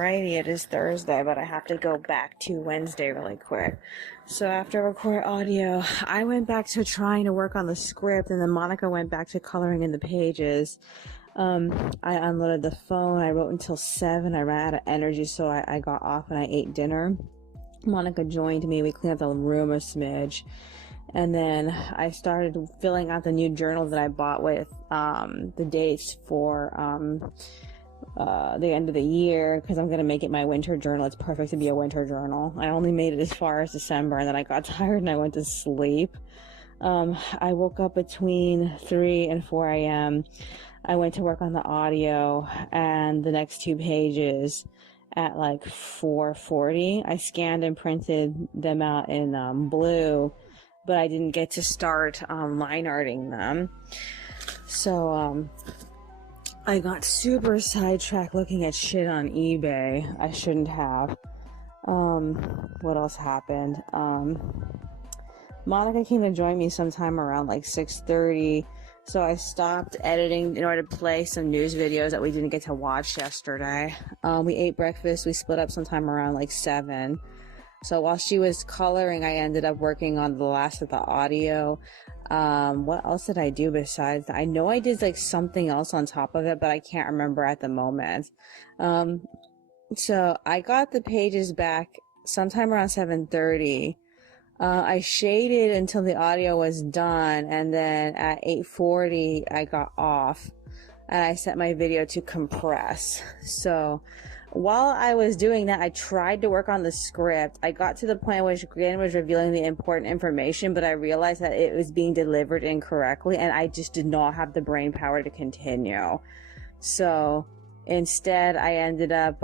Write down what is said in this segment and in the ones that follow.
Alrighty, it is Thursday, but I have to go back to Wednesday really quick. So after record audio, I went back to trying to work on the script, and then Monica went back to coloring in the pages. I unloaded the phone. I wrote until 7. I ran out of energy, so I got off and I ate dinner. Monica joined me. We cleaned up the room a smidge. And then I started filling out the new journal that I bought with the dates for the end of the year, because I'm going to make it my winter journal. It's perfect to be a winter journal. I only made it as far as December, and then I got tired and I went to sleep. I woke up between 3 and 4 a.m. I went to work on the audio and the next 2 pages at like 4:40. I scanned and printed them out in blue, but I didn't get to start line arting them. So I got super sidetracked looking at shit on eBay. I shouldn't have. What else happened? Monica came to join me sometime around like 6:30. So I stopped editing in order to play some news videos that we didn't get to watch yesterday. We ate breakfast. We split up sometime around like 7. So while she was coloring, I ended up working on the last of the audio. What else did I do besides that? I know I did like something else on top of it, but I can't remember at the moment. So I got the pages back sometime around 7:30. I shaded until the audio was done, and then at 8:40 I got off and I set my video to compress. So while I was doing that, I tried to work on the script. I got to the point where Granny was revealing the important information, but I realized that it was being delivered incorrectly, and I just did not have the brain power to continue. So instead, I ended up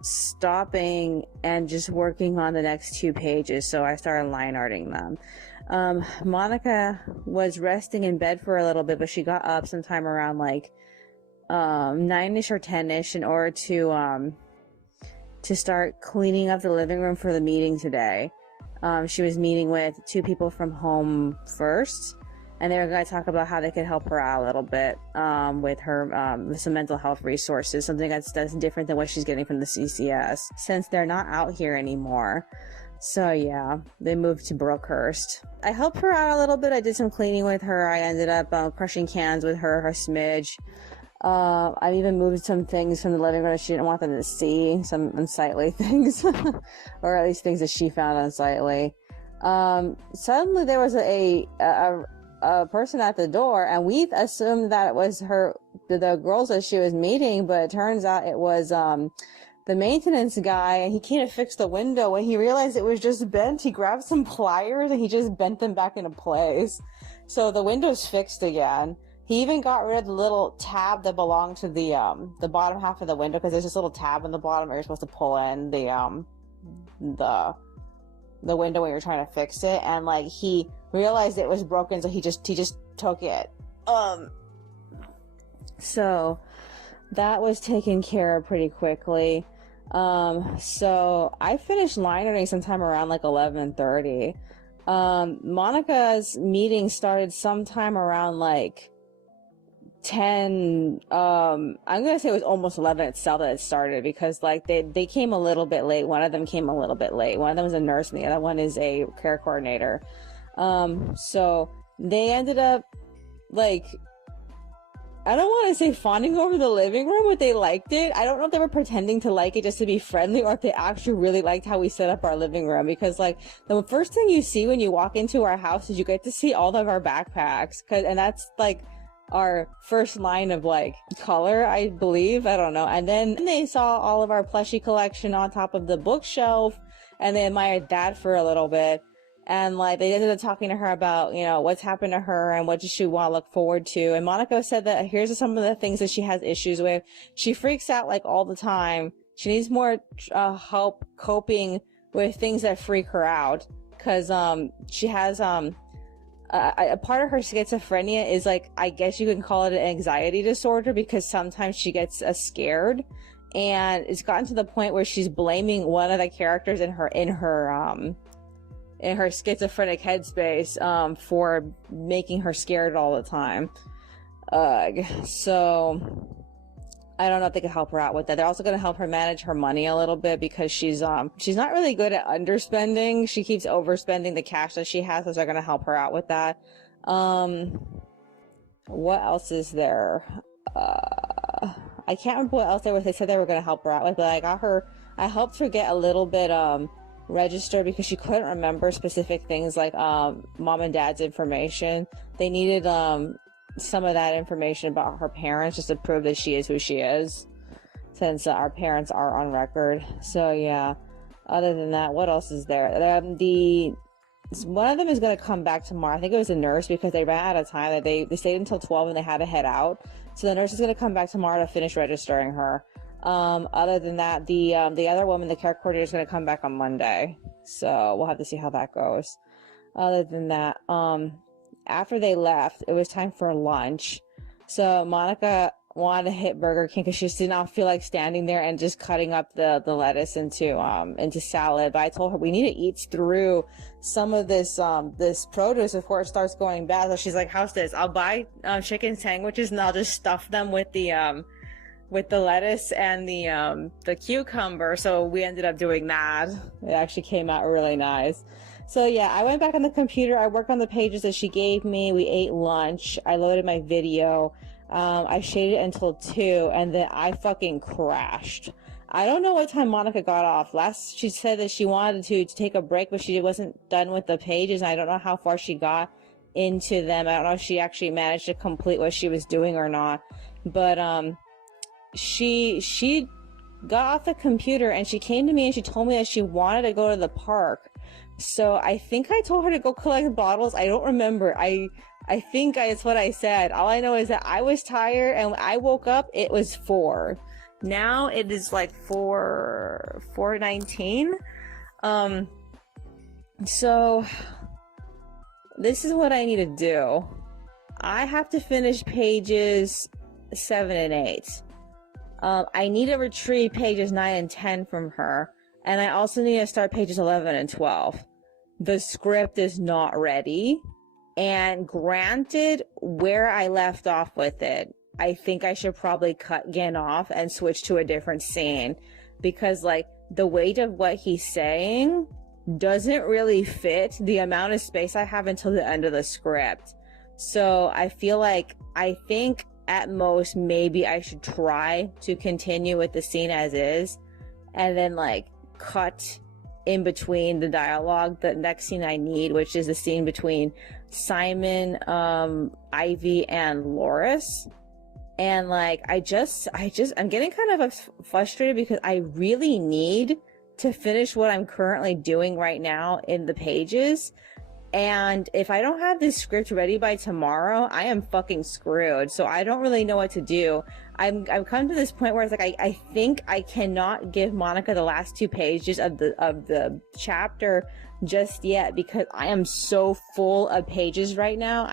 stopping and just working on the next 2 pages. So I started line arting them. Monica was resting in bed for a little bit, but she got up sometime around like 9ish or 10ish in order to start cleaning up the living room for the meeting today. She was meeting with 2 people from home first, and they were going to talk about how they could help her out a little bit with her with some mental health resources, something that's different than what she's getting from the CCS, since they're not out here anymore. So yeah, they moved to Brookhurst. I helped her out a little bit. I did some cleaning with her. I ended up crushing cans with her a smidge. I even moved some things from the living room that she didn't want them to see, some unsightly things, or at least things that she found unsightly. Suddenly there was a person at the door, and we assumed that it was the girls that she was meeting, but it turns out it was the maintenance guy, and he came to fix the window. When he realized it was just bent, he grabbed some pliers and he just bent them back into place. So the window's fixed again. He even got rid of the little tab that belonged to the bottom half of the window, because there's this little tab on the bottom where you're supposed to pull in the window when you're trying to fix it, and like he realized it was broken, so he just took it. So that was taken care of pretty quickly. So I finished line arting sometime around like 11:30. Monica's meeting started sometime around like 10. I'm gonna say it was almost 11 itself that it started, because like they came a little bit late. One of them came a little bit late. One of them was a nurse and the other one is a care coordinator. So they ended up like, I don't want to say fawning over the living room, but they liked it. I don't know if they were pretending to like it just to be friendly, or if they actually really liked how we set up our living room, because like the first thing you see when you walk into our house is you get to see all of our backpacks, and that's like our first line of like color, I believe. I don't know. And then they saw all of our plushie collection on top of the bookshelf, and they admired that for a little bit. And like they ended up talking to her about, you know, what's happened to her and what does she want to look forward to. And Monica said that here's some of the things that she has issues with. She freaks out like all the time. She needs more help coping with things that freak her out, because she has a part of her schizophrenia is like, I guess you can call it an anxiety disorder, because sometimes she gets scared, and it's gotten to the point where she's blaming one of the characters in her schizophrenic headspace for making her scared all the time. So I don't know if they can help her out with that. They're also going to help her manage her money a little bit because she's not really good at underspending. She keeps overspending the cash that she has, so they're going to help her out with that. What else is there? I can't remember what else they said they were going to help her out with, but I helped her get a little bit registered because she couldn't remember specific things like mom and dad's information. They needed some of that information about her parents just to prove that she is who she is, since our parents are on record. So yeah, other than that, what else is there? One of them is going to come back tomorrow. I think it was a nurse, because they ran out of time. That they stayed until 12 and they had to head out. So the nurse is going to come back tomorrow to finish registering her. Other than that, the other woman, the care coordinator, is going to come back on Monday. So we'll have to see how that goes. Other than that, after they left, it was time for lunch. So Monica wanted to hit Burger King because she just did not feel like standing there and just cutting up the lettuce into salad. But I told her we need to eat through some of this produce before it starts going bad. So she's like, "How's this? I'll buy chicken sandwiches and I'll just stuff them with the lettuce and the cucumber." So we ended up doing that. It actually came out really nice. So yeah, I went back on the computer. I worked on the pages that she gave me. We ate lunch. I loaded my video. I shaded it until 2, and then I fucking crashed. I don't know what time Monica got off. Last, she said that she wanted to take a break, but she wasn't done with the pages. I don't know how far she got into them. I don't know if she actually managed to complete what she was doing or not. But she got off the computer and she came to me and she told me that she wanted to go to the park. So I think I told her to go collect bottles. I don't remember. I think it's what I said. All I know is that I was tired, and when I woke up, it was 4. Now it is like 4:19. So this is what I need to do. I have to finish pages 7 and 8. I need to retrieve pages 9 and 10 from her. And I also need to start pages 11 and 12. The script is not ready. And granted, where I left off with it, I think I should probably cut again off and switch to a different scene. Because, like, the weight of what he's saying doesn't really fit the amount of space I have until the end of the script. So I think at most, maybe I should try to continue with the scene as is. And then, like, cut in between the dialogue, the next scene I need, which is the scene between Simon, Ivy, and Loris. And like, I'm getting kind of frustrated because I really need to finish what I'm currently doing right now in the pages. And if I don't have this script ready by tomorrow, I am fucking screwed. So I don't really know what to do. I've come to this point where it's like, I think I cannot give Monica the last 2 pages of the chapter just yet, because I am so full of pages right now.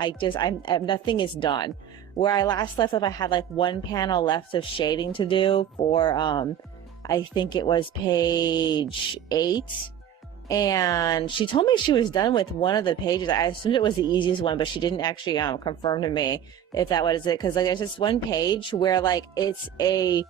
Nothing is done. Where I last left off, I had like 1 panel left of shading to do for, I think it was page 8. And she told me she was done with one of the pages. I assumed it was the easiest one, but she didn't actually confirm to me if that was it. Because like, there's this one page where like it's a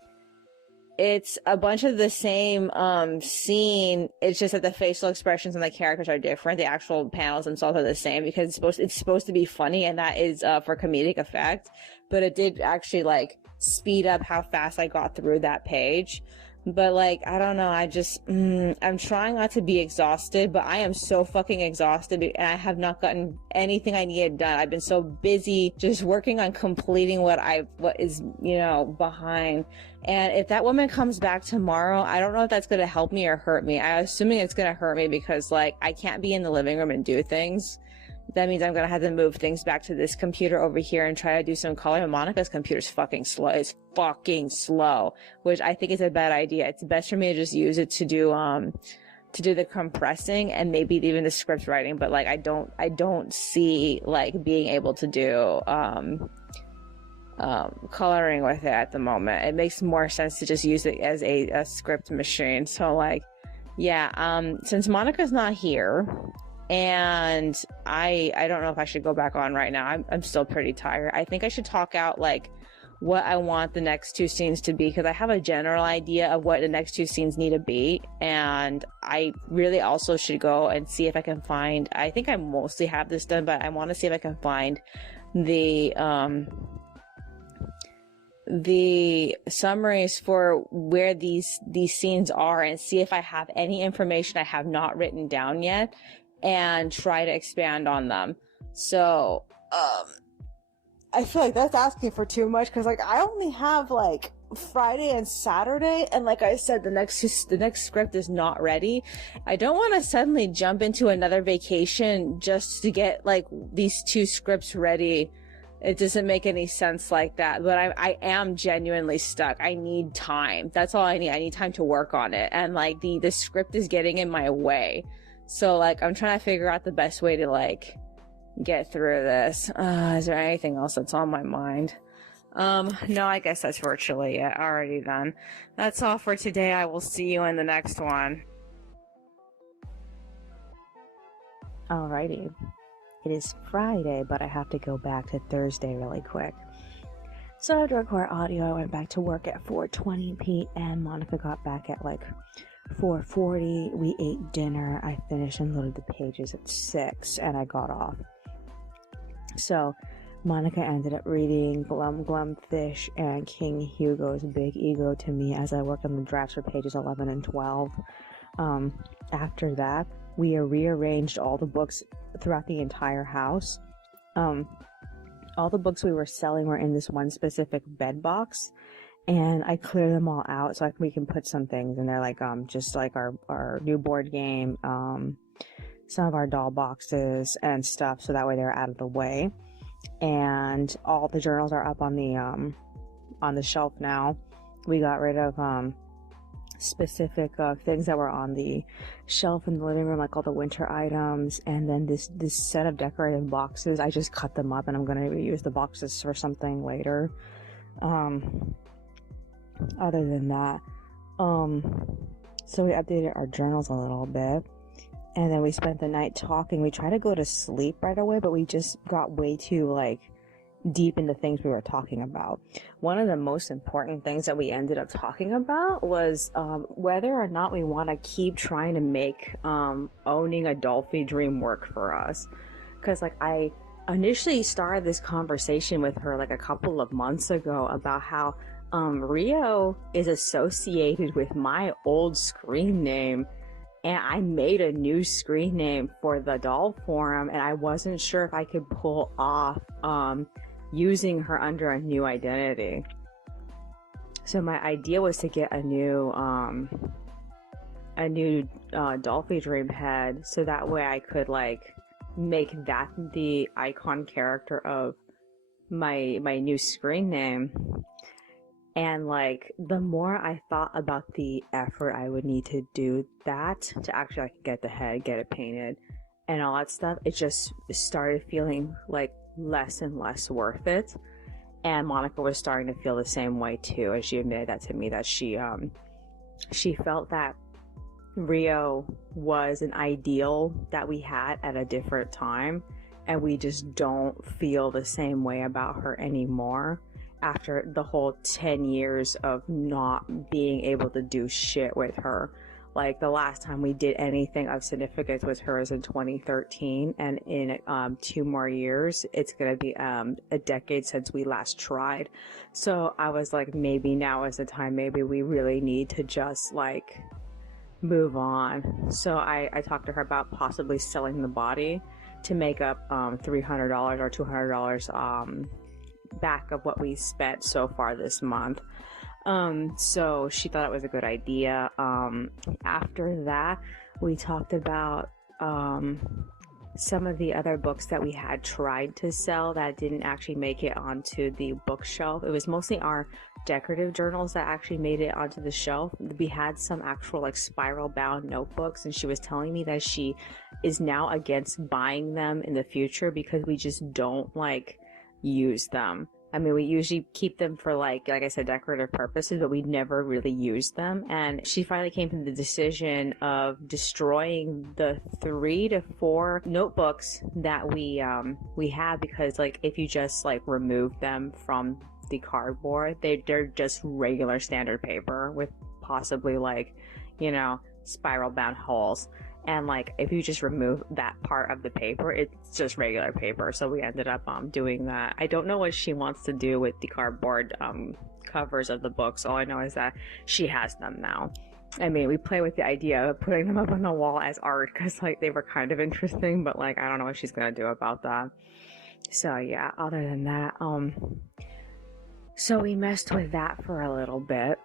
bunch of the same scene. It's just that the facial expressions and the characters are different. The actual panels themselves are the same because it's supposed to be funny, and that is for comedic effect. But it did actually like speed up how fast I got through that page. But like, I don't know, I'm trying not to be exhausted, but I am so fucking exhausted, and I have not gotten anything I needed done. I've been so busy just working on completing what is, behind. And if that woman comes back tomorrow, I don't know if that's going to help me or hurt me. I'm assuming it's going to hurt me because like, I can't be in the living room and do things. That means I'm going to have to move things back to this computer over here and try to do some color. And Monica's computer's fucking slow. It's fucking slow, which I think is a bad idea. It's best for me to just use it to do the compressing and maybe even the script writing. But like, I don't see like being able to do, coloring with it at the moment. It makes more sense to just use it as a script machine. So like, yeah, since Monica's not here, and I don't know if I should go back on right now. I'm still pretty tired. I think I should talk out like what I want the next 2 scenes to be, because I have a general idea of what the next 2 scenes need to be, and I really also should go and see if I can find, I think I mostly have this done, but I want to see if I can find the summaries for where these scenes are, and see if I have any information I have not written down yet, and try to expand on them. So I feel like that's asking for too much, because like I only have like Friday and Saturday, and like I said, the next script is not ready. I don't want to suddenly jump into another vacation just to get like these 2 scripts ready. It doesn't make any sense like that. But I am genuinely stuck. I need time. That's all I need. I need time to work on it, and like the script is getting in my way. So like I'm trying to figure out the best way to like get through this. Is there anything else that's on my mind? No, I guess that's virtually it. Alrighty then. That's all for today. I will see you in the next one. Alrighty. It is Friday, but I have to go back to Thursday really quick. So I had to record audio. I went back to work at 4:20 p.m. Monica got back at like 4:40. We ate dinner. I finished and loaded the pages at 6, and I got off. So Monica ended up reading Glum Glum Fish and King Hugo's Big Ego to me as I worked on the drafts for pages 11 and 12. After that, we rearranged all the books throughout the entire house. All the books we were selling were in this one specific bed box, and I cleared them all out so we can put some things in there, like just like our new board game, some of our doll boxes and stuff, so that way they're out of the way. And all the journals are up on the shelf now. We got rid of specific things that were on the shelf in the living room, like all the winter items, and then this set of decorative boxes, I just cut them up and I'm going to use the boxes for something later. Other than that, so we updated our journals a little bit, and then we spent the night talking. We tried to go to sleep right away, but we just got way too like deep in the things we were talking about. One of the most important things that we ended up talking about was whether or not we want to keep trying to make owning a Dolphy dream work for us. Because like I initially started this conversation with her like a couple of months ago about how Rio is associated with my old screen name, and I made a new screen name for the doll forum, and I wasn't sure if I could pull off using her under a new identity. So my idea was to get a new Dolphy Dream head, so that way I could like make that the icon character of my new screen name. And like the more I thought about the effort I would need to do that to actually like get the head, get it painted and all that stuff, it just started feeling like less and less worth it. And Monica was starting to feel the same way too, and she admitted that to me, that she felt that Rio was an ideal that we had at a different time, and we just don't feel the same way about her anymore after the whole 10 years of not being able to do shit with her. Like the last time we did anything of significance with her was in 2013, and in 2 more years it's gonna be a decade since we last tried. So I was like, maybe now is the time, maybe we really need to just like move on. So I talked to her about possibly selling the body to make up $300 or $200 back of what we spent so far this month. So she thought it was a good idea. After that, we talked about some of the other books that we had tried to sell that didn't actually make it onto the bookshelf. It was mostly our decorative journals that actually made it onto the shelf. We had some actual like spiral bound notebooks, and she was telling me that she is now against buying them in the future because we just don't like use them. I mean, we usually keep them for like I said, decorative purposes, but we never really use them. And she finally came to the decision of destroying the 3 to 4 notebooks that we have, because like if you just like remove them from the cardboard. They're just regular standard paper with possibly like, you know, spiral bound holes. And like if you just remove that part of the paper, it's just regular paper. So we ended up doing that. I don't know what she wants to do with the cardboard covers of the books. All I know is that she has them now. I mean, we play with the idea of putting them up on the wall as art because like they were kind of interesting, but like I don't know what she's gonna do about that. So yeah, other than that, so we messed with that for a little bit.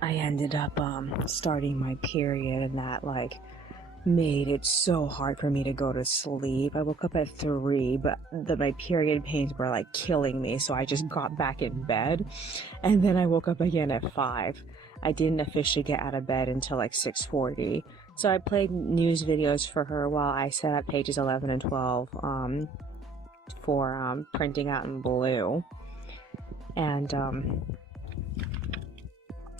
I ended up starting my period, and that like made it so hard for me to go to sleep. I woke up at 3, but my period pains were like killing me, so I just got back in bed, and then I woke up again at 5. I didn't officially get out of bed until like 6:40. So I played news videos for her while I set up pages 11 and 12 for printing out in blue. And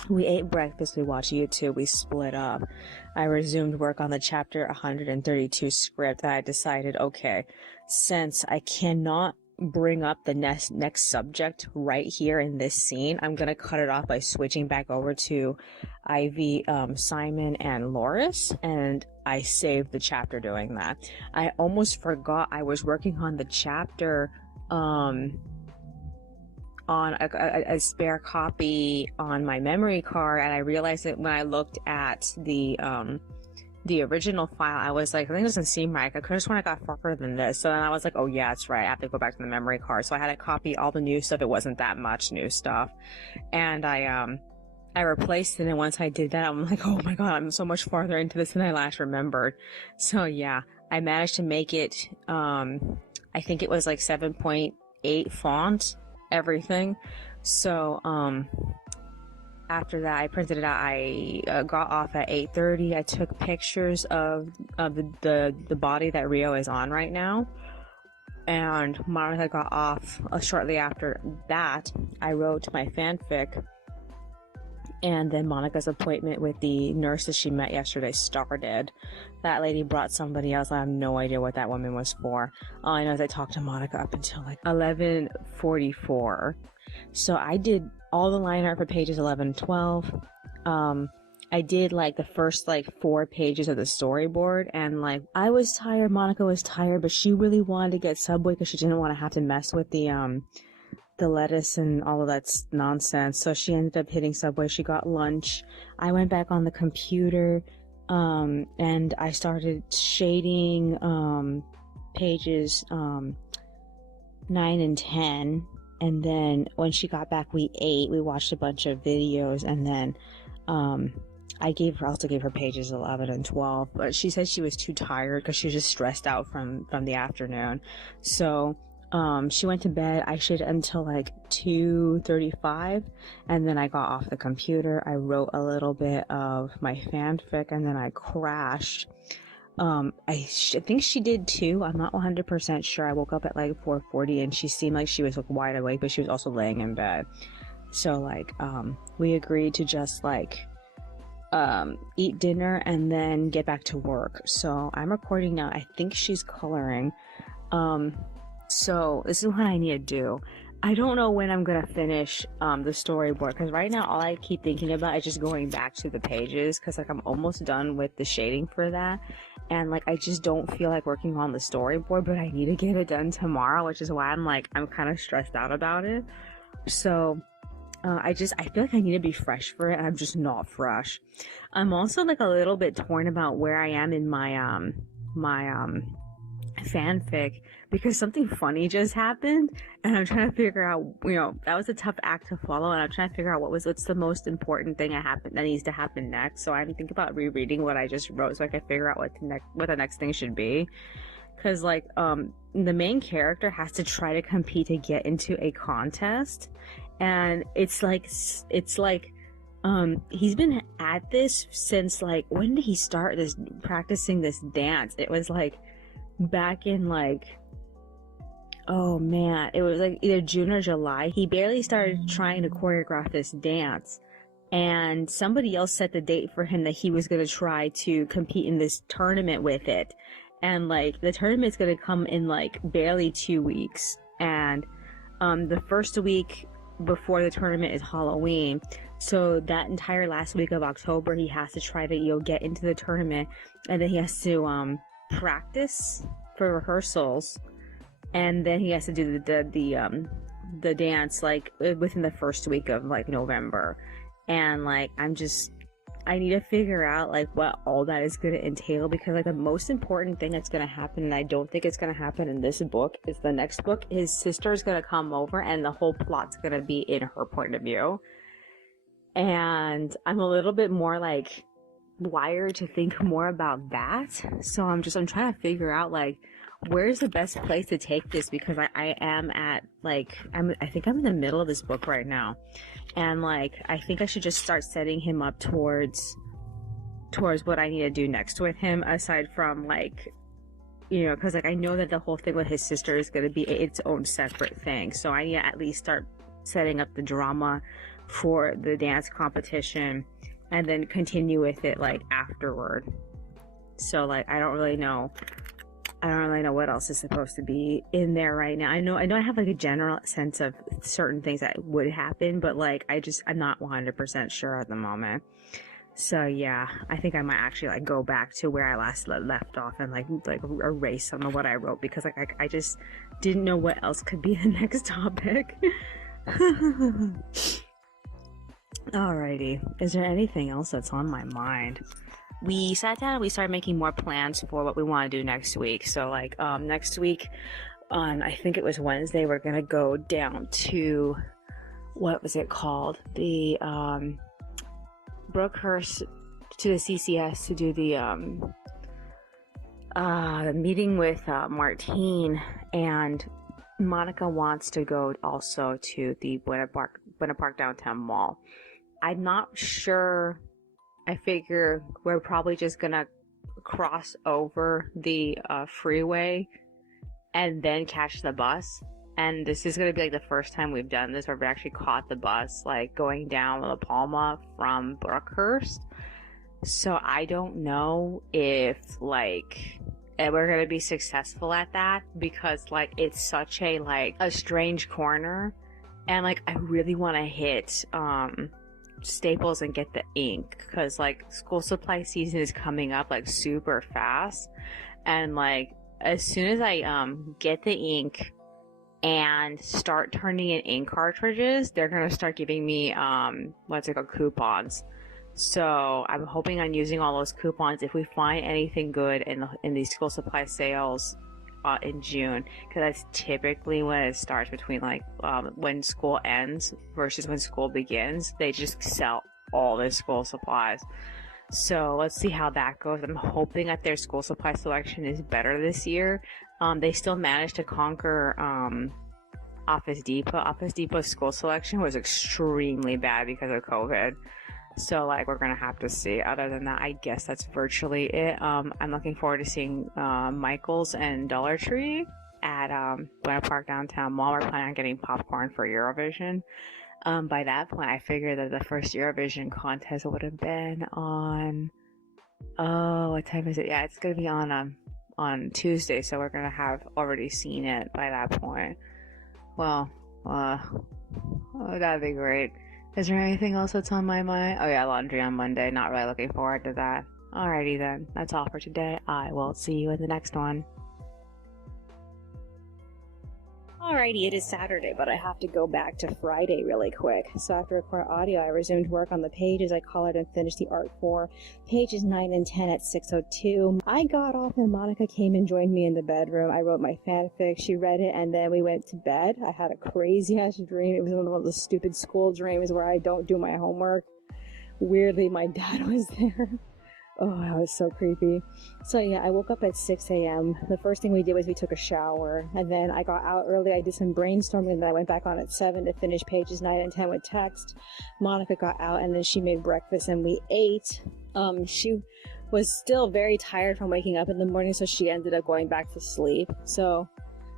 we ate breakfast, we watched YouTube, we split up. I resumed work on the chapter 132 script, and I decided, okay, since I cannot bring up the next subject right here in this scene, I'm gonna cut it off by switching back over to Ivy, Simon, and Loris, and I saved the chapter doing that. I almost forgot I was working on the chapter on a spare copy on my memory card, and I realized it when I looked at the original file. I was like, I think it doesn't seem right. I could have sworn I got farther than this. So then I was like, oh yeah, that's right. I have to go back to the memory card. So I had to copy all the new stuff. It wasn't that much new stuff. And I replaced it. And once I did that, I'm like, oh my God, I'm so much farther into this than I last remembered. So yeah, I managed to make it, I think it was like 7.8 font, everything. So, after that, I printed it out. I got off at 8:30. I took pictures of the body that Rio is on right now. And Monica got off shortly after that. I wrote my fanfic. And then Monica's appointment with the nurse that she met yesterday started. That lady brought somebody else. I have no idea what that woman was for. All I know is I talked to Monica up until like 11:44. So I did all the line art for pages 11 and 12. I did like the first like 4 pages of the storyboard, and like I was tired, Monica was tired, but she really wanted to get Subway because she didn't want to have to mess with the lettuce and all of that nonsense. So she ended up hitting Subway. She got lunch. I went back on the computer, and I started shading pages 9 and 10. And then when she got back, we ate, we watched a bunch of videos, and then I also gave her pages 11 and 12, but she said she was too tired because she was just stressed out from the afternoon. So she went to bed. I shaded until like 2:35, and then I got off the computer. I wrote a little bit of my fanfic, and then I crashed. I think she did too. I'm not 100% sure. I woke up at like 4:40, and she seemed like she was like wide awake, but she was also laying in bed. So like, we agreed to just like, eat dinner and then get back to work. So I'm recording now. I think she's coloring. So this is what I need to do. I don't know when I'm gonna finish the storyboard, because right now all I keep thinking about is just going back to the pages, because like I'm almost done with the shading for that, and like I just don't feel like working on the storyboard, but I need to get it done tomorrow, which is why I'm kind of stressed out about it. So I feel like I need to be fresh for it, and I'm just not fresh. I'm also like a little bit torn about where I am in my fanfic, because something funny just happened, and I'm trying to figure out, that was a tough act to follow, and I'm trying to figure out what's the most important thing that needs to happen next. So I'm thinking about rereading what I just wrote so I can figure out what the next thing should be. Because like the main character has to try to compete to get into a contest, and it's like he's been at this since like, when did he start practicing this dance? It was like back in like, oh man, it was like either June or July. He barely started trying to choreograph this dance, and somebody else set the date for him that he was going to try to compete in this tournament with it. And like the tournament's going to come in like barely 2 weeks, and the first week before the tournament is Halloween. So that entire last week of October, he has to try to, get into the tournament, and then he has to practice for rehearsals, and then he has to do the dance like within the first week of like November. And like I need to figure out like what all that is going to entail, because like the most important thing that's going to happen, and I don't think it's going to happen in this book, is the next book. His sister is going to come over and the whole plot's going to be in her point of view. And I'm a little bit more like wired to think more about that. So I'm trying to figure out like where's the best place to take this, because I am at like I think I'm in the middle of this book right now, and like I think I should just start setting him up towards what I need to do next with him, aside from like, because like I know that the whole thing with his sister is going to be its own separate thing, so I need to at least start setting up the drama for the dance competition and then continue with it like afterward. So like I don't really know what else is supposed to be in there right now. I know I have like a general sense of certain things that would happen, but like I'm not 100% sure at the moment. So yeah, I think I might actually like go back to where I last left off and like erase some of what I wrote, because like I just didn't know what else could be the next topic. Alrighty, is there anything else that's on my mind? We sat down and we started making more plans for what we want to do next week. So like next week on, I think it was Wednesday, we're gonna go down to, what was it called, the Brookhurst, to the CCS to do the meeting with Martine, and Monica wants to go also to the Buena Park Downtown Mall. I'm not sure. I figure we're probably just gonna cross over the freeway and then catch the bus. And this is gonna be like the first time we've done this where we actually caught the bus, like going down La Palma from Brookhurst. So I don't know if like we're gonna be successful at that, because like it's such a like a strange corner, and like I really want to hit Staples and get the ink, because like school supply season is coming up like super fast, and like as soon as I get the ink and start turning in ink cartridges, they're gonna start giving me coupons. So I'm hoping on using all those coupons if we find anything good in these school supply sales in June, because that's typically when it starts, between like when school ends versus when school begins. They just sell all their school supplies. So let's see how that goes. I'm hoping that their school supply selection is better this year. They still managed to conquer Office Depot. Office Depot's school selection was extremely bad because of COVID. So like we're gonna have to see. Other than that, I guess that's virtually it. I'm looking forward to seeing Michael's and Dollar Tree at Buena Park Downtown Mall. We're planning on getting popcorn for Eurovision. By that point, I figured that the first Eurovision contest would have been on, what time is it? Yeah, it's gonna be on Tuesday, so we're gonna have already seen it by that point. Well, that'd be great. Is there anything else that's on my mind? Oh yeah, laundry on Monday. Not really looking forward to that. Alrighty then. That's all for today. I will see you in the next one. Alrighty, it is Saturday, but I have to go back to Friday really quick. So after record audio, I resumed work on the pages I colored and finished the art for pages 9 and 10 at 6:02. I got off and Monica came and joined me in the bedroom. I wrote my fanfic, she read it, and then we went to bed. I had a crazy ass dream. It was one of those stupid school dreams where I don't do my homework. Weirdly, my dad was there. Oh, that was so creepy. So yeah, I woke up at 6 a.m. The first thing we did was we took a shower, and then I got out early. I did some brainstorming, and then I went back on at 7 to finish pages 9 and 10 with text. Monica got out, and then she made breakfast, and we ate. She was still very tired from waking up in the morning, so she ended up going back to sleep. So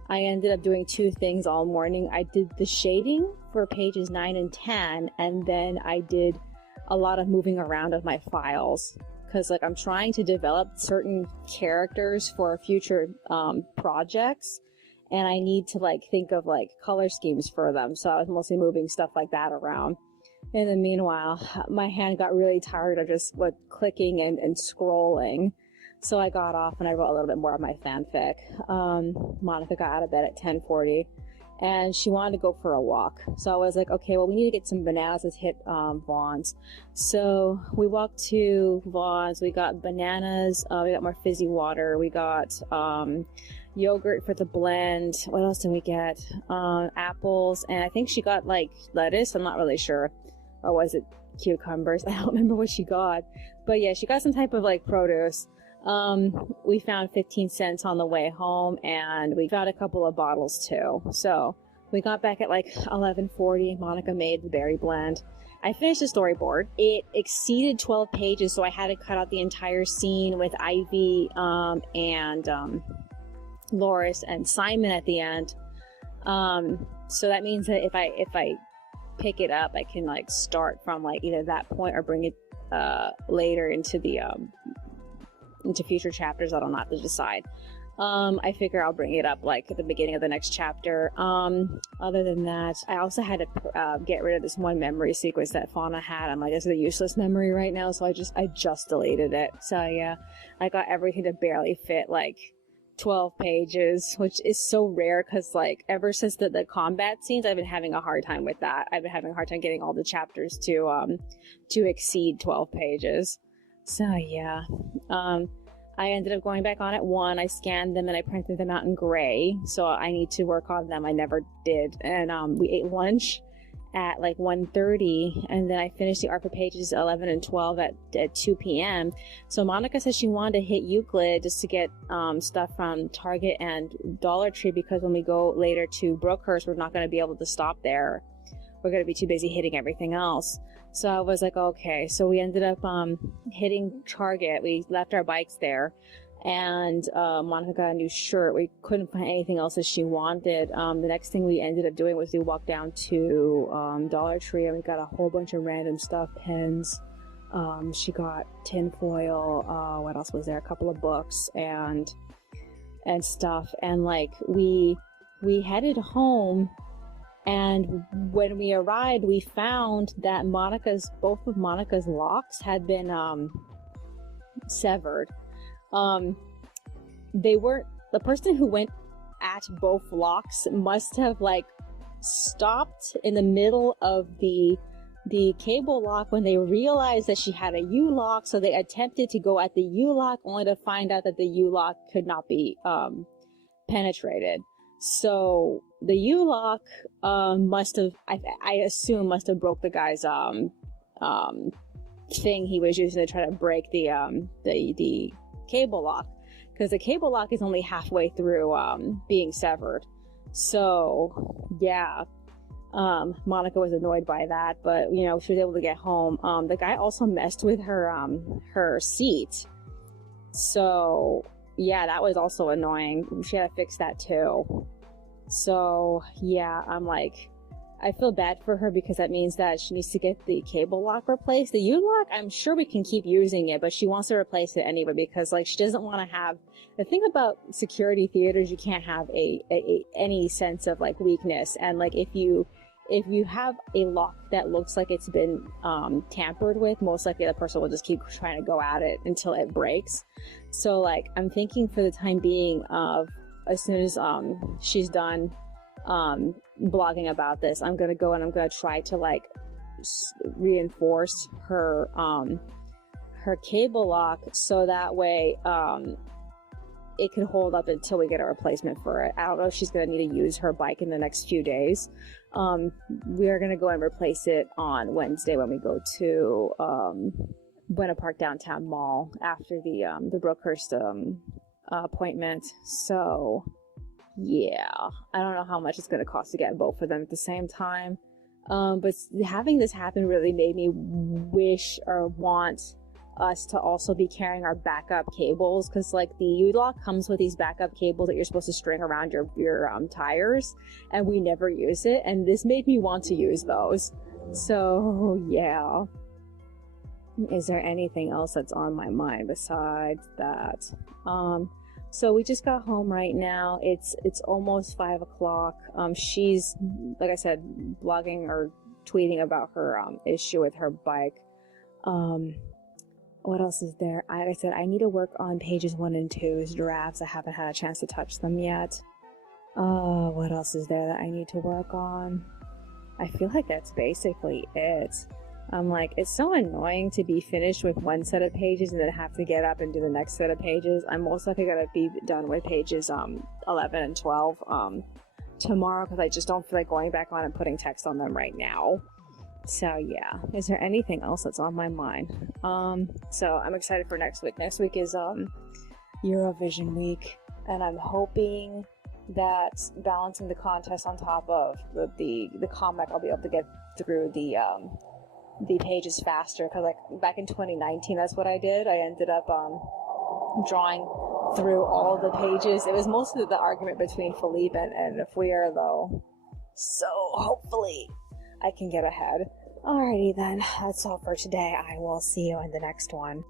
I ended up doing two things all morning. I did the shading for pages 9 and 10, and then I did a lot of moving around of my files, because like I'm trying to develop certain characters for future projects, and I need to like think of like color schemes for them. So I was mostly moving stuff like that around. In the meanwhile, my hand got really tired of just clicking and scrolling. So I got off and I wrote a little bit more of my fanfic. Monica got out of bed at 10:40 and she wanted to go for a walk. So I was like, okay, well, we need to get some bananas. Let's hit Vaughn's. So we walked to Vaughn's. We got bananas. We got more fizzy water. We got yogurt for the blend. What else did we get? Apples. And I think she got like lettuce. I'm not really sure. Or was it cucumbers? I don't remember what she got. But yeah, she got some type of like produce. We found 15 cents on the way home, and we got a couple of bottles too. So we got back at like 11:40. Monica made the berry blend. I finished the storyboard. It exceeded 12 pages, so I had to cut out the entire scene with Ivy and Loris and Simon at the end. So that means that if I pick it up, I can like start from like either that point or bring it later into the into future chapters. I don't have to decide. I figure I'll bring it up like at the beginning of the next chapter. Other than that, I also had to get rid of this one memory sequence that Fauna had. I'm like, this is a useless memory right now, so I just deleted it. So yeah, I got everything to barely fit like 12 pages, which is so rare because like ever since the combat scenes, I've been having a hard time with that. I've been having a hard time getting all the chapters to exceed 12 pages. So yeah, I ended up going back on at 1. I scanned them and I printed them out in gray. So I need to work on them. I never did. And we ate lunch at like 1:30, and then I finished the art for pages 11 and 12 at 2 p.m. So Monica said she wanted to hit Euclid just to get stuff from Target and Dollar Tree, because when we go later to Brookhurst, we're not going to be able to stop there. We're going to be too busy hitting everything else. So I was like, okay. So we ended up hitting Target. We left our bikes there, and Monica got a new shirt. We couldn't find anything else that she wanted. The next thing we ended up doing was we walked down to Dollar Tree, and we got a whole bunch of random stuff, pens. She got tinfoil. What else was there? A couple of books and stuff. And like we headed home. And when we arrived, we found that both of Monica's locks had been severed. The person who went at both locks must have like stopped in the middle of the cable lock when they realized that she had a U-lock, so they attempted to go at the U-lock only to find out that the U-lock could not be penetrated. So the U-lock must have, I assume, must have broke the guy's thing he was using to try to break the cable lock, because the cable lock is only halfway through being severed. So yeah, Monica was annoyed by that, but you know, she was able to get home. The guy also messed with her seat, so yeah, that was also annoying. She had to fix that too. So yeah, I'm like, I feel bad for her because that means that she needs to get the cable lock replaced. The U-lock, I'm sure we can keep using it, but she wants to replace it anyway because like she doesn't want to have, the thing about security theaters, you can't have any sense of like weakness. And like if you have a lock that looks like it's been tampered with, most likely the person will just keep trying to go at it until it breaks. So like I'm thinking for the time being of, as soon as she's done blogging about this, I'm gonna go and I'm gonna try to like reinforce her cable lock so that way it can hold up until we get a replacement for it. I don't know if she's gonna need to use her bike in the next few days. We are gonna go and replace it on Wednesday when we go to Buena Park Downtown Mall after the Brookhurst appointment. So yeah, I don't know how much it's going to cost to get both of them at the same time, but having this happen really made me wish or want us to also be carrying our backup cables, because like the U-lock comes with these backup cables that you're supposed to string around your tires, and we never use it, and this made me want to use those. So yeah, is there anything else that's on my mind besides that? So we just got home right now. It's almost 5 o'clock. She's, like I said, blogging or tweeting about her issue with her bike. What else is there? Like I said, I need to work on pages 1 and 2's drafts. I haven't had a chance to touch them yet. What else is there that I need to work on? I feel like that's basically it. I'm like, it's so annoying to be finished with one set of pages and then have to get up and do the next set of pages. I'm most likely gonna be done with pages 11 and 12 tomorrow, because I just don't feel like going back on and putting text on them right now. So yeah, is there anything else that's on my mind? So I'm excited for next week. Next week is Eurovision week, and I'm hoping that balancing the contest on top of the comic, I'll be able to get through the pages faster, because like back in 2019, that's what I did. I ended up drawing through all the pages. It was mostly the argument between Philippe and Fuir, though, so hopefully I can get ahead. Alrighty then, that's all for today. I will see you in the next one.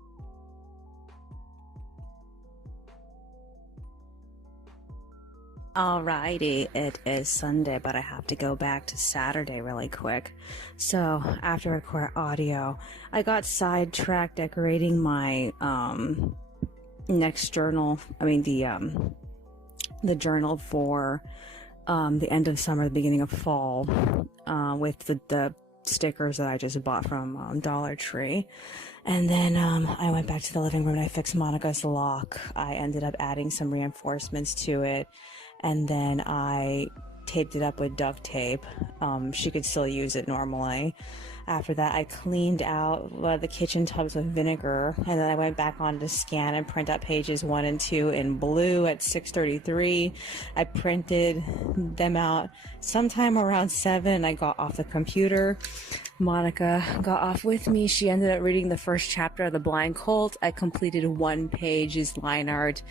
Alrighty, it is Sunday, but I have to go back to Saturday really quick. So, after I record audio, I got sidetracked decorating my, next journal. I mean, the journal for, the end of summer, the beginning of fall, with the stickers that I just bought from, Dollar Tree. And then, I went back to the living room and I fixed Monica's lock. I ended up adding some reinforcements to it. And then I taped it up with duct tape. She could still use it normally. After that, I cleaned out the kitchen tubs with vinegar, and then I went back on to scan and print out pages 1 and 2 in blue at 6:33. I printed them out sometime around 7, and I got off the computer. Monica got off with me. She ended up reading the first chapter of The Blind Colt. I completed 1 page's line art,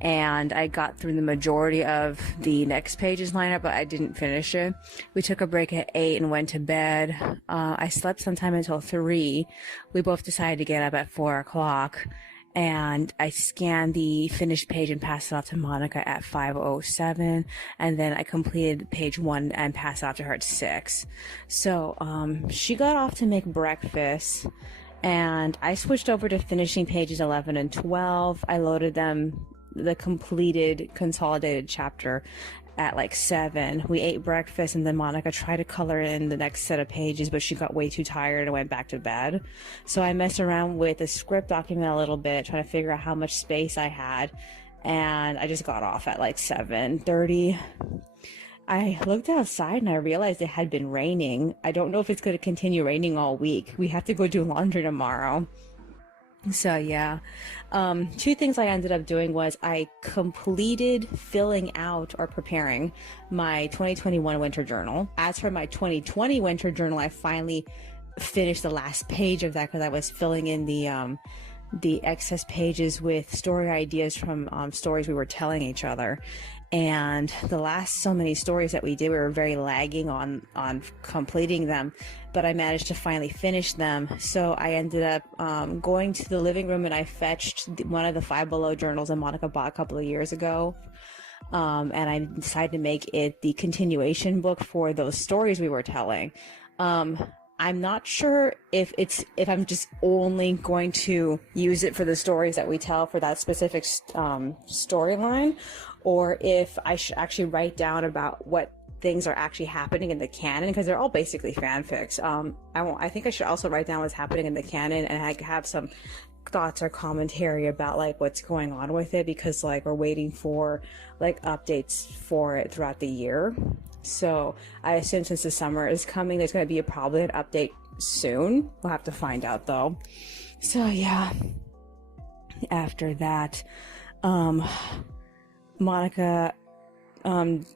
and I got through the majority of the next page's lineup, but I didn't finish it. We took a break at 8 and went to bed. I slept sometime until 3. We both decided to get up at 4 o'clock, and I scanned the finished page and passed it off to Monica at 5:07, and then I completed page 1 and passed it off to her at 6. So she got off to make breakfast, and I switched over to finishing pages 11 and 12. I loaded them, the completed consolidated chapter, at like 7. We ate breakfast, and then Monica tried to color in the next set of pages, but she got way too tired and went back to bed. So I messed around with the script document a little bit, trying to figure out how much space I had, and I just got off at like 7:30. I looked outside and I realized it had been raining. I don't know if it's going to continue raining all week. We have to go do laundry tomorrow. So yeah, 2 things I ended up doing was I completed filling out or preparing my 2021 winter journal. As for my 2020 winter journal, I finally finished the last page of that, because I was filling in the excess pages with story ideas from stories we were telling each other. And the last so many stories that we did, we were very lagging on completing them, but I managed to finally finish them. So I ended up going to the living room, and I fetched one of the Five Below journals that Monica bought a couple of years ago. And I decided to make it the continuation book for those stories we were telling. I'm not sure if I'm just only going to use it for the stories that we tell for that specific storyline, or if I should actually write down about what things are actually happening in the canon, because they're all basically fanfics. I think I should also write down what's happening in the canon, and I have some thoughts or commentary about like what's going on with it, because like we're waiting for like updates for it throughout the year. So I assume since the summer is coming, there's going to be probably an update soon. We'll have to find out though. So yeah, after that, Monica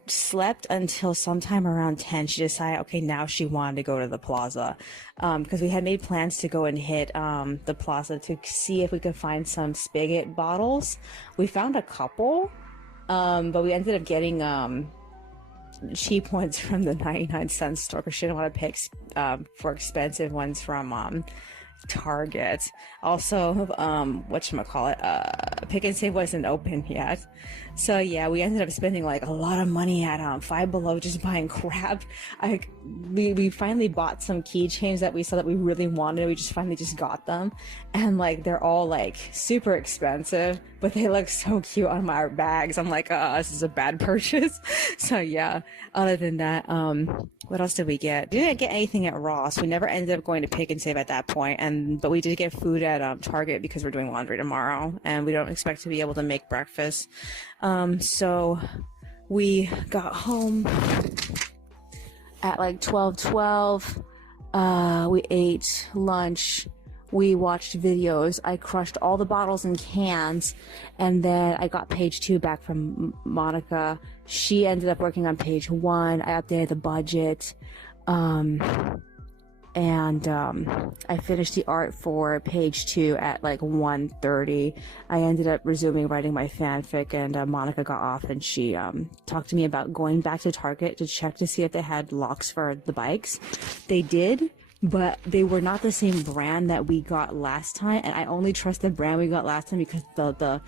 slept until sometime around 10. She decided, okay, now she wanted to go to the plaza, because we had made plans to go and hit the plaza to see if we could find some spigot bottles. We found a couple, but we ended up getting cheap ones from the 99-cent store, because she didn't want to pick for expensive ones from Target. Also, whatchamacallit, Pick and Save wasn't open yet. So yeah, we ended up spending like a lot of money at Five Below just buying crap. We finally bought some keychains that we saw that we really wanted. We just finally just got them, and like they're all like super expensive, but they look so cute on my bags. I'm like, this is a bad purchase. So yeah. Other than that, what else did we get? We didn't get anything at Ross. We never ended up going to Pick and Save at that point, but we did get food at Target because we're doing laundry tomorrow, and we don't expect to be able to make breakfast. So we got home at like 12:12. We ate lunch. We watched videos. I crushed all the bottles and cans, and then I got page 2 back from Monica. She ended up working on page 1. I updated the budget. I finished the art for page 2 at like 1:30. I ended up resuming writing my fanfic, and Monica got off, and she talked to me about going back to Target to check to see if they had locks for the bikes. They did, but they were not the same brand that we got last time, and I only trust the brand we got last time because the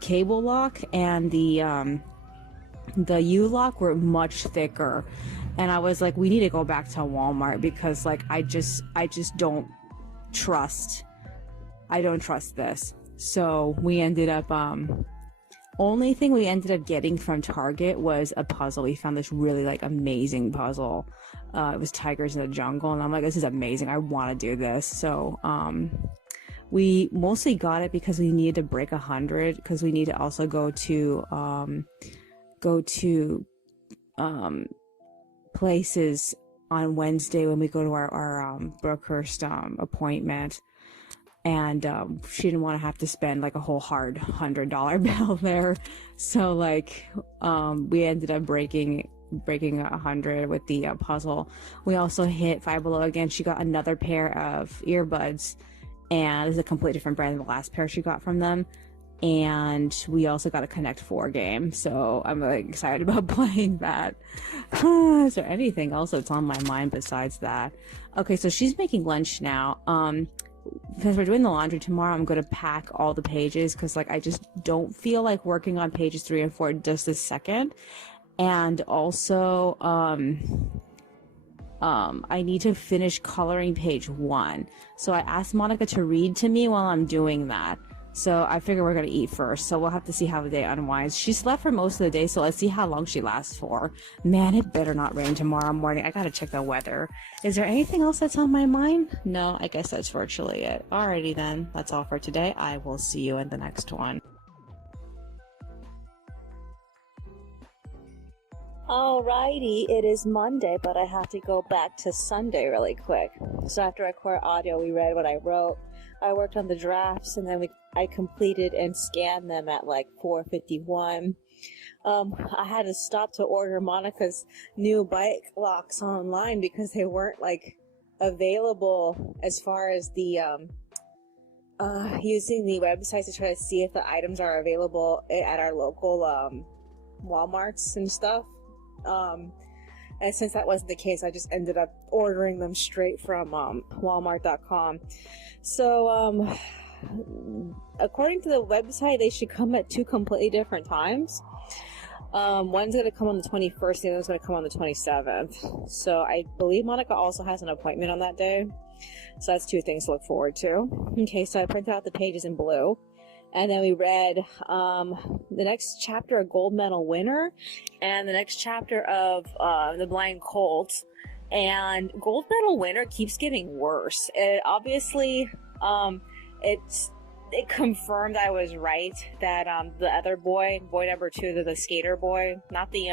cable lock and the U-lock were much thicker. And I was like, we need to go back to Walmart because like I just don't trust this. So we ended up only thing we ended up getting from Target was a puzzle. We found this really like amazing puzzle. It was Tigers in the Jungle, and I'm like, this is amazing. I want to do this. So we mostly got it because we needed to break 100, because we need to also go to places on Wednesday when we go to our Brookhurst appointment, and she didn't want to have to spend like a whole hard $100 bill there. So like we ended up breaking 100 with the puzzle. We also hit Five Below again. She got another pair of earbuds, and it's a completely different brand than the last pair she got from them. And we also got a Connect 4 game, so I'm really excited about playing that. Is there anything else that's on my mind besides that? Okay, so she's making lunch now. Because we're doing the laundry tomorrow, I'm going to pack all the pages, because like I just don't feel like working on pages 3 and 4 just this second. And also, I need to finish coloring page 1. So I asked Monica to read to me while I'm doing that. So I figure we're going to eat first, so we'll have to see how the day unwinds. She slept for most of the day, so let's see how long she lasts for. Man, it better not rain tomorrow morning. I gotta check the weather. Is there anything else that's on my mind? No, I guess that's virtually it. Alrighty then, that's all for today. I will see you in the next one. Alrighty, it is Monday, but I have to go back to Sunday really quick. So after I record audio, we read what I wrote. I worked on the drafts, and then I completed and scanned them at like 4:51. I had to stop to order Monica's new bike locks online because they weren't like available as far as the using the website to try to see if the items are available at our local Walmarts and stuff. And since that wasn't the case, I just ended up ordering them straight from Walmart.com. So, according to the website, they should come at 2 completely different times. One's going to come on the 21st, the other's going to come on the 27th. So I believe Monica also has an appointment on that day. So that's 2 things to look forward to. Okay, so I printed out the pages in blue. And then we read the next chapter of Gold Medal Winner, and the next chapter of The Blind Colt. And Gold Medal Winner keeps getting worse. It obviously, it confirmed I was right that the other boy number 2, the skater boy, not the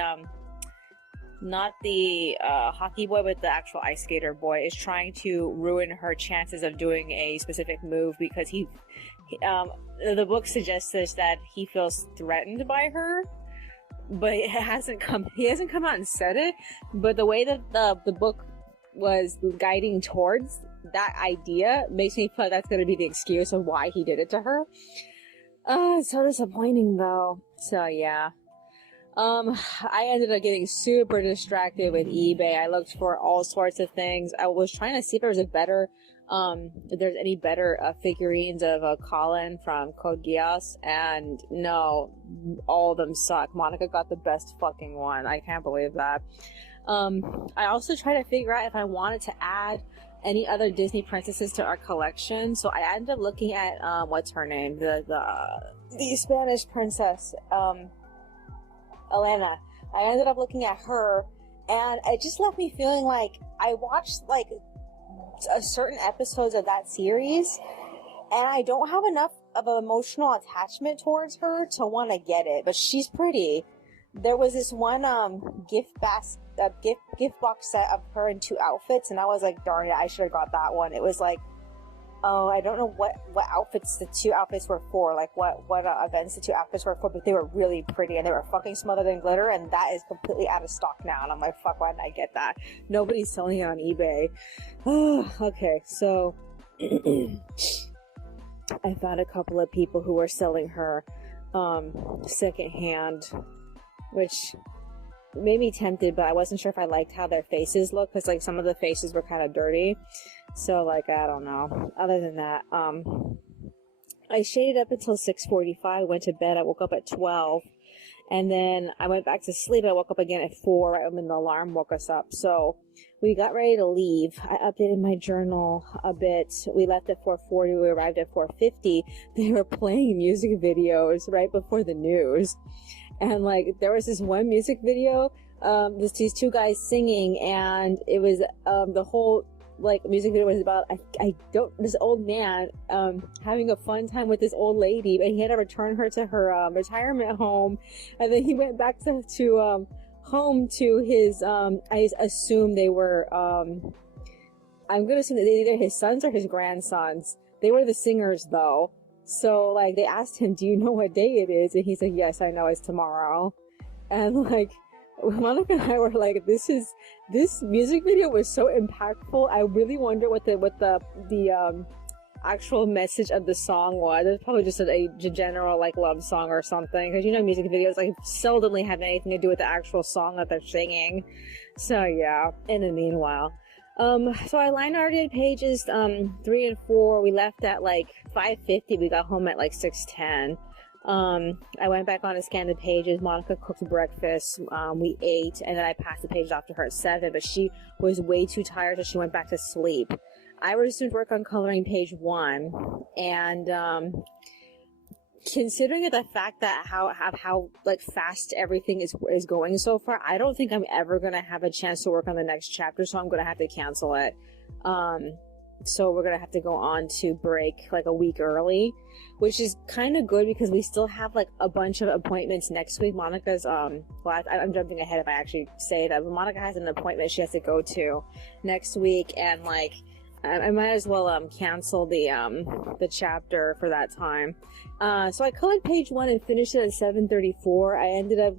hockey boy, but the actual ice skater boy, is trying to ruin her chances of doing a specific move because the book suggests that he feels threatened by her, but he hasn't come out and said it. But the way that the book was guiding towards that idea makes me feel like that's going to be the excuse of why he did it to her. It's so disappointing though. So yeah. I ended up getting super distracted with eBay. I looked for all sorts of things. I was trying to see if there was a better if there's any better figurines of Colin from Code Geass, and no, all of them suck. Monica got the best fucking one. I can't believe that. I also tried to figure out if I wanted to add any other Disney princesses to our collection, so I ended up looking at what's her name, the Spanish princess, Elena. I ended up looking at her, and it just left me feeling like I watched like a certain episodes of that series, and I don't have enough of an emotional attachment towards her to want to get it. But she's pretty. There was this one gift box set of her in 2 outfits, and I was like, darn it, I should have got that one. It was like, oh, I don't know what outfits the 2 outfits were for, like what events the 2 outfits were for, but they were really pretty, and they were fucking smothered in glitter, and that is completely out of stock now, and I'm like, fuck, why didn't I get that? Nobody's selling it on eBay. Okay, so I found a couple of people who were selling her secondhand, which made me tempted, but I wasn't sure if I liked how their faces looked, because like some of the faces were kind of dirty. So like, I don't know. Other than that, I shaded up until 6:45, went to bed. I woke up at 12, and then I went back to sleep. I woke up again at 4 right when the alarm woke us up. So we got ready to leave. I updated my journal a bit. We left at 4:40. We arrived at 4:50. They were playing music videos right before the news. And like, there was this one music video, these 2 guys singing, and it was, the whole, like, music video was about, this old man, having a fun time with this old lady, but he had to return her to her, retirement home, and then he went back to home to his, I assume they were, I'm gonna assume that they're either his sons or his grandsons. They were the singers, though. So, like, they asked him, do you know what day it is? And he said, yes, I know, it's tomorrow. And, like, Monica and I were like, this music video was so impactful. I really wonder what the actual message of the song was. It's probably just a general, like, love song or something. Because, you know, music videos, like, seldomly have anything to do with the actual song that they're singing. So, yeah. In the meanwhile. So I line arted pages 3 and 4. We left at like 5:50. We got home at like 6:10. I went back on to scan the pages. Monica cooked breakfast. We ate, and then I passed the pages off to her at 7. But she was way too tired, so she went back to sleep. I resumed work on coloring page 1, and considering the fact that how like fast everything is going so far, I don't think I'm ever gonna have a chance to work on the next chapter, so I'm gonna have to cancel it. So we're gonna have to go on to break like a week early, which is kind of good because we still have like a bunch of appointments next week. Monica's I'm jumping ahead if I actually say that, but Monica has an appointment she has to go to next week, and like I might as well cancel the chapter for that time. So I colored page 1 and finished it at 7:34. I ended up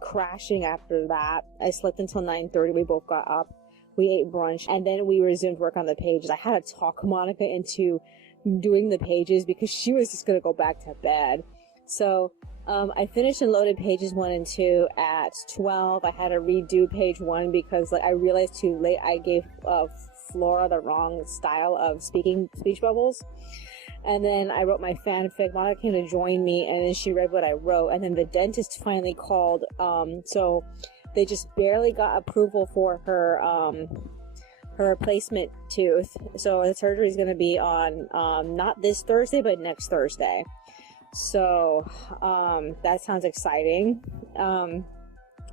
crashing after that. I slept until 9:30. We both got up. We ate brunch, and then we resumed work on the pages. I had to talk Monica into doing the pages because she was just gonna go back to bed. So I finished and loaded pages 1 and 2 at 12. I had to redo page 1 because like I realized too late I gave Flora the wrong style of speech bubbles. And then I wrote my fanfic. Monica came to join me, and then she read what I wrote, and then the dentist finally called. So they just barely got approval for her replacement tooth. So the surgery is going to be on not this Thursday, but next Thursday. So that sounds exciting.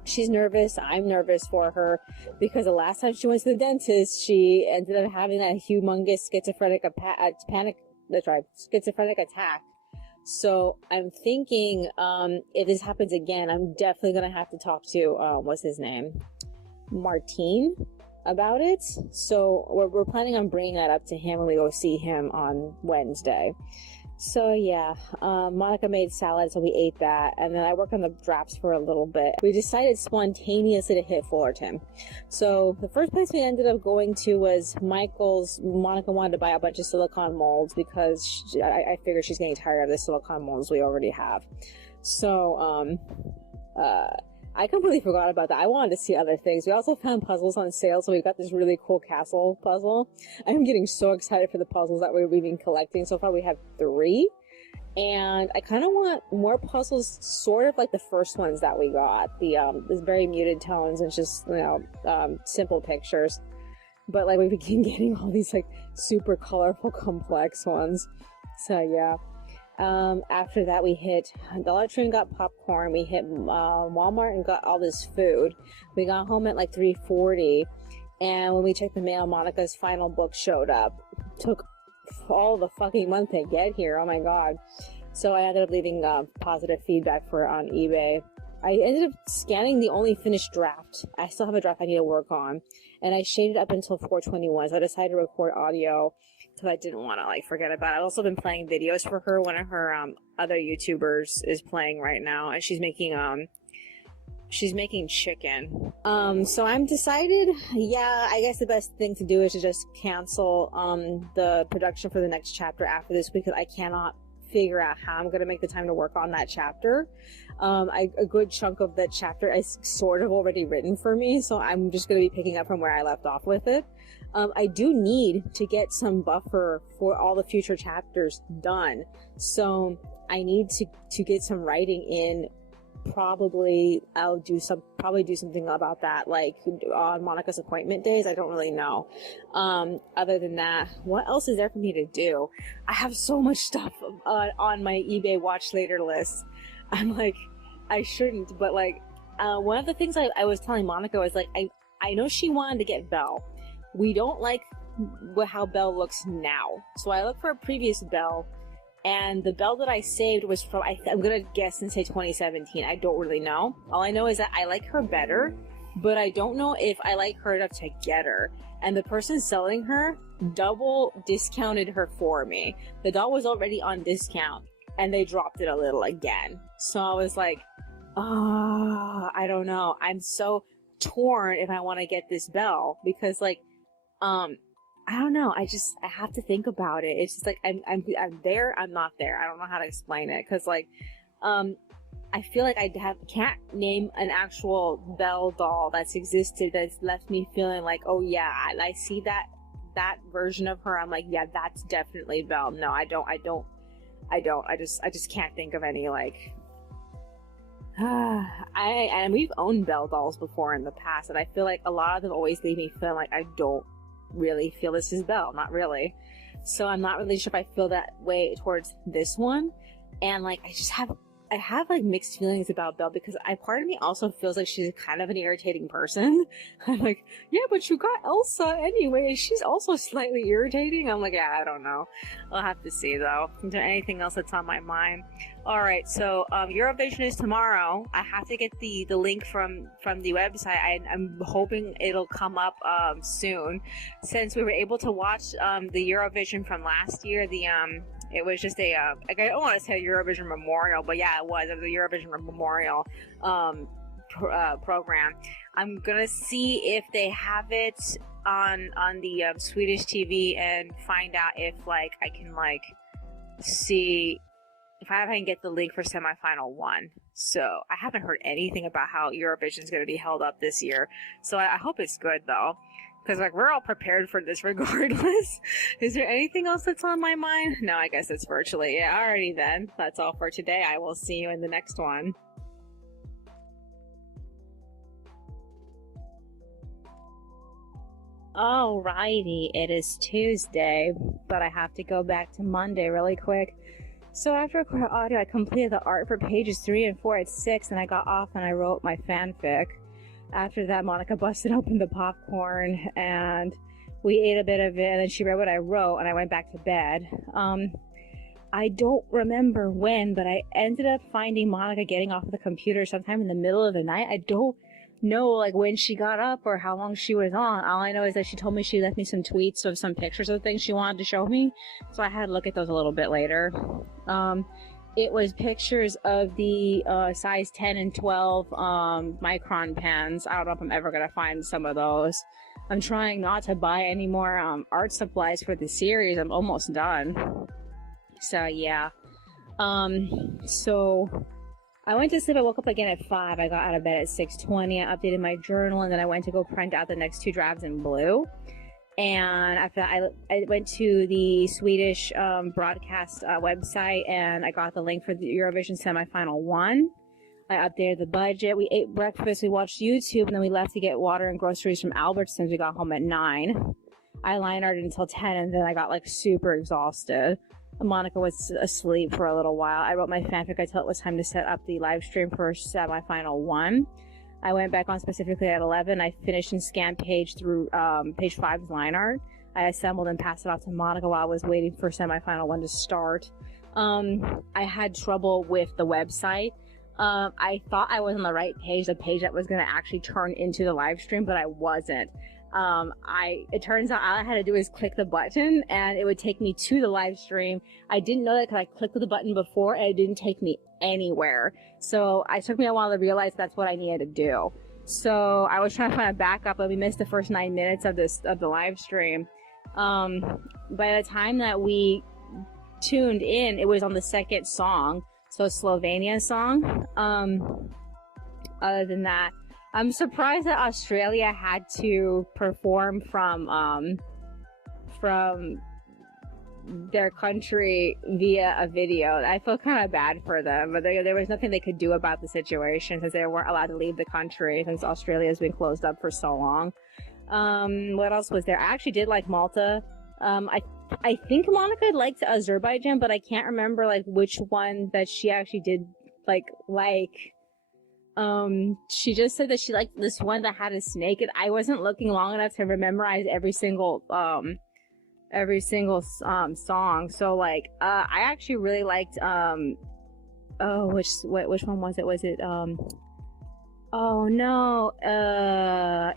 She's nervous. I'm nervous for her because the last time she went to the dentist, she ended up having that humongous schizophrenic attack. So I'm thinking if this happens again, I'm definitely gonna have to talk to what's his name, Martine, about it. So we're planning on bringing that up to him when we go see him on Wednesday. So yeah, Monica made salad, so we ate that, and then I worked on the drafts for a little bit. We decided spontaneously to hit Fullerton. So the first place we ended up going to was Michael's. Monica wanted to buy a bunch of silicone molds because I figured she's getting tired of the silicone molds we already have. So I completely forgot about that. I wanted to see other things. We also found puzzles on sale, so we got this really cool castle puzzle. I'm getting so excited for the puzzles that we've been collecting. So far we have 3. And I kind of want more puzzles, sort of like the first ones that we got. This very muted tones and just, simple pictures. But, like, we begin getting all these, like, super colorful, complex ones. So, yeah. After that, we hit Dollar Tree and got popcorn. We hit Walmart and got all this food. We got home at, like, 3:40. And when we checked the mail, Monica's final book showed up. Took all the fucking month to get here. Oh my god. So I ended up leaving positive feedback for it on eBay. I ended up scanning the only finished draft. I still have a draft I need to work on, and I shaded up until 421. So I decided to record audio because I didn't want to like forget about it. I've also been playing videos for her. One of her other YouTubers is playing right now, and she's making chicken. So I'm decided, yeah, I guess the best thing to do is to just cancel the production for the next chapter after this, because I cannot figure out how I'm going to make the time to work on that chapter. A good chunk of that chapter is sort of already written for me, so I'm just going to be picking up from where I left off with it. I do need to get some buffer for all the future chapters done, so I need to get some writing in. Probably I'll do something about that, like on Monica's appointment days. I don't really know. Other than that, what else is there for me to do? I have so much stuff on my eBay watch later list. I'm like, I shouldn't, but like, one of the things I was telling Monica was like, I know she wanted to get Belle. We don't like how Belle looks now, so I looked for a previous Belle. And the Belle that I saved was from, I'm gonna guess and say 2017. I don't really know. All I know is that I like her better, but I don't know if I like her enough to get her. And the person selling her double discounted her for me. The doll was already on discount, and they dropped it a little again. So I was like, I don't know. I'm so torn if I want to get this Belle, because like, I don't know. I have to think about it. It's just like, I'm there, I'm not there. I don't know how to explain it. Cause like, I feel like can't name an actual Belle doll that's existed that's left me feeling like, oh yeah, I see that version of her. I'm like, yeah, that's definitely Belle. No, I just can't think of any like, and we've owned Belle dolls before in the past, and I feel like a lot of them always leave me feeling like I don't really feel this is Belle. Not really. So I'm not really sure if I feel that way towards this one. And like, I have like mixed feelings about Belle, because part of me also feels like she's kind of an irritating person. I'm like, yeah, but you got Elsa anyway. She's also slightly irritating. I'm like, yeah, I don't know. I'll have to see though. Is there anything else that's on my mind? All right, so Eurovision is tomorrow. I have to get the link from the website. I'm hoping it'll come up soon, since we were able to watch the Eurovision from last year. It was just I don't want to say Eurovision Memorial, but yeah, it was the Eurovision Memorial program. I'm gonna see if they have it on the Swedish TV and find out if like I can like see if I can get the link for semifinal 1. So I haven't heard anything about how Eurovision is going to be held up this year. So I hope it's good though, because like we're all prepared for this regardless. Is there anything else that's on my mind? No, I guess it's virtually. Yeah, alrighty then. That's all for today. I will see you in the next one. Alrighty, it is Tuesday, but I have to go back to Monday really quick. So after recording audio, I completed the art for pages 3 and 4 at 6, and I got off and I wrote my fanfic. After that, Monica busted open the popcorn, and we ate a bit of it, and then she read what I wrote, and I went back to bed. I don't remember when, but I ended up finding Monica getting off of the computer sometime in the middle of the night. I don't know like when she got up or how long she was on. All I know is that she told me she left me some tweets of some pictures of things she wanted to show me, so I had to look at those a little bit later. It was pictures of the size 10 and 12 micron pens. I don't know if I'm ever gonna find some of those. I'm trying not to buy any more art supplies for the series. I'm almost done. So yeah. So I went to sleep. I woke up again at 5. I got out of bed at 6:20. I updated my journal, and then I went to go print out the next 2 drafts in blue. And after that, I went to the Swedish broadcast website, and I got the link for the Eurovision semifinal 1. I updated the budget. We ate breakfast. We watched YouTube, and then we left to get water and groceries from Albertsons. We got home at 9. I line arted until 10, and then I got like super exhausted. Monica was asleep for a little while. I wrote my fanfic until it was time to set up the live stream for semifinal 1. I went back on specifically at 11. I finished and scanned page 5's line art. I assembled and passed it off to Monica while I was waiting for semifinal 1 to start. I had trouble with the website. I thought I was on the right page, the page that was going to actually turn into the live stream, but I wasn't. It turns out all I had to do is click the button and it would take me to the live stream. I didn't know that because I clicked the button before and it didn't take me anywhere. So it took me a while to realize that's what I needed to do. So I was trying to find a backup, but we missed the first 9 minutes of the live stream. By the time that we tuned in, it was on the second song. So Slovenia song. Other than that, I'm surprised that Australia had to perform from their country via a video. I feel kind of bad for them, but there was nothing they could do about the situation because they weren't allowed to leave the country since Australia has been closed up for so long. What else was there? I actually did like Malta. I think Monica liked Azerbaijan, but I can't remember like which one that she actually did like. She just said that she liked this one that had a snake, and I wasn't looking long enough to memorize every single song. So like, I actually really liked, which one was it? Was it,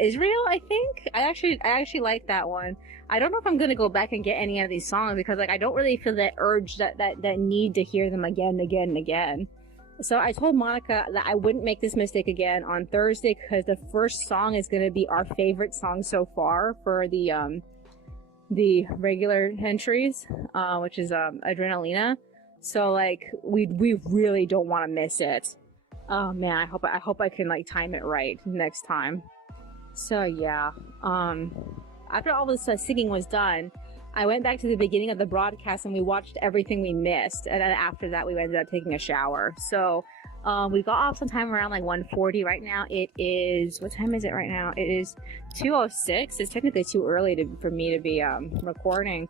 Israel, I think? I actually liked that one. I don't know if I'm gonna go back and get any of these songs because like, I don't really feel that urge, that need to hear them again and again. So I told Monica that I wouldn't make this mistake again on Thursday because the first song is going to be our favorite song so far for the regular entries, which is Adrenalina. So like we really don't want to miss it. Oh man, I hope I can like time it right next time. So yeah, after all this singing was done, I went back to the beginning of the broadcast and we watched everything we missed. And then after that, we ended up taking a shower. So we got off sometime around like 1:40. Right now it is, what time is it right now? It is 2:06. It's technically too early for me to be recording.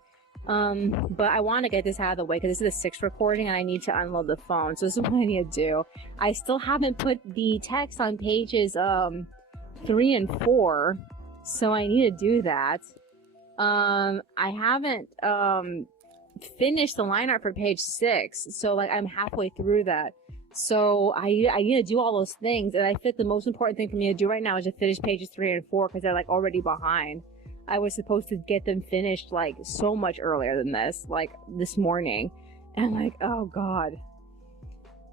But I want to get this out of the way because this is the 6th recording and I need to unload the phone. So this is what I need to do. I still haven't put the text on pages 3 and 4. So I need to do that. I haven't finished the line art for page 6, so like I'm halfway through that. So I need to do all those things, and I think the most important thing for me to do right now is to finish pages 3 and 4 because they're like already behind. I was supposed to get them finished like so much earlier than this, like this morning, and like, oh god,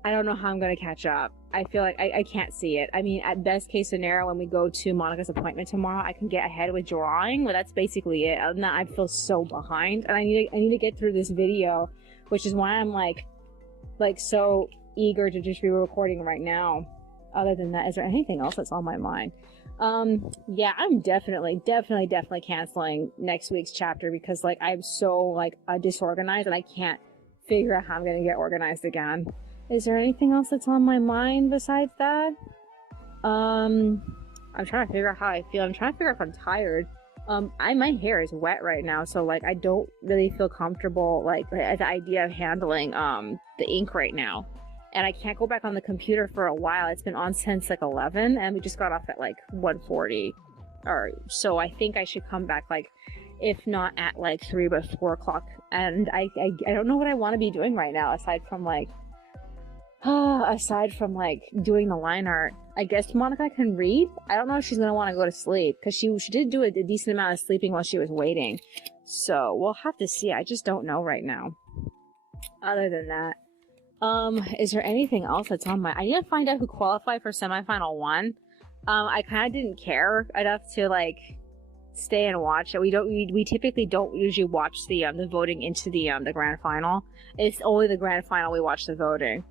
I don't know how I'm gonna catch up. I feel like I can't see it. I mean, at best case scenario, when we go to Monica's appointment tomorrow, I can get ahead with drawing, but that's basically it. Other than that, I feel so behind, and I need to get through this video, which is why I'm like so eager to just be recording right now. Other than that, is there anything else that's on my mind? Yeah, I'm definitely canceling next week's chapter because like I'm so like disorganized and I can't figure out how I'm gonna get organized again. Is there anything else that's on my mind besides that? I'm trying to figure out how I feel. I'm trying to figure out if I'm tired. My hair is wet right now, so like I don't really feel comfortable like at the idea of handling the ink right now. And I can't go back on the computer for a while. It's been on since like 11 and we just got off at like 1:40. Or so I think I should come back like if not at like 3 but 4 o'clock. And I don't know what I want to be doing right now aside from like doing the line art. I guess Monica can read. I don't know if she's gonna want to go to sleep because she did do a decent amount of sleeping while she was waiting. So we'll have to see. I just don't know right now. Other than that, is there anything else that's on my? I need to find out who qualified for semifinal 1. I kind of didn't care enough to like stay and watch it. We typically don't usually watch the voting into the grand final. It's only the grand final we watch the voting.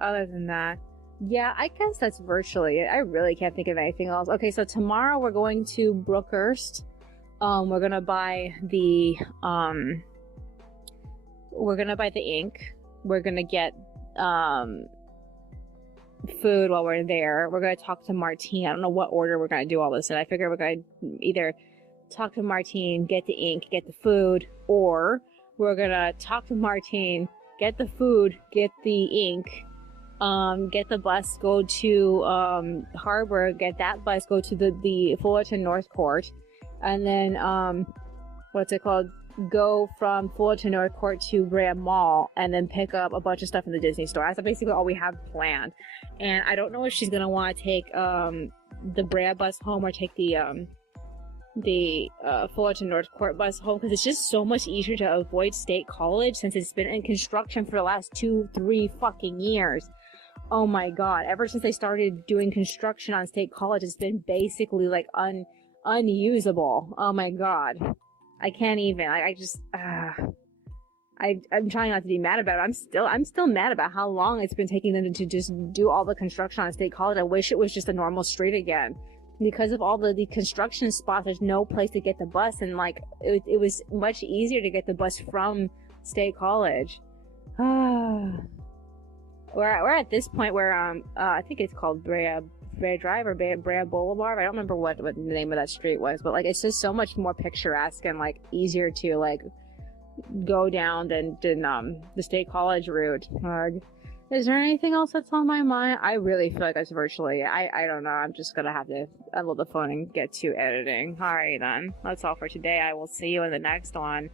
Other than that, yeah, I guess that's virtually it. I really can't think of anything else. Okay, so tomorrow we're going to Brookhurst. We're gonna buy the ink. We're gonna get food while we're there. We're gonna talk to Martine. I don't know what order we're gonna do all this in. I figure we're gonna either talk to Martine, get the ink, get the food, or we're gonna talk to Martine, get the food, get the ink, get the bus, go to Harbor, get that bus, go to the Fullerton North Court, and then what's it called? Go from Fullerton North Court to Brea Mall, and then pick up a bunch of stuff in the Disney store. That's basically all we have planned. And I don't know if she's gonna want to take the Brea bus home or take the Fullerton North Court bus home, because it's just so much easier to avoid State College since it's been in construction for the last 2-3 fucking years. Oh my god, ever since they started doing construction on State College, it's been basically like unusable. Oh my god, I can't even. I'm trying not to be mad about it. I'm still mad about how long it's been taking them to just do all the construction on State College. I wish it was just a normal street again. Because of all the construction spots, there's no place to get the bus, and like it was much easier to get the bus from State College. We're at this point where I think it's called Brea Drive or Brea Boulevard. I don't remember what the name of that street was, but like it's just so much more picturesque and like easier to like go down than the State College route. Is there anything else that's on my mind? I really feel like it's virtually. I don't know. I'm just gonna have to unload the phone and get to editing. Alright then. That's all for today. I will see you in the next one.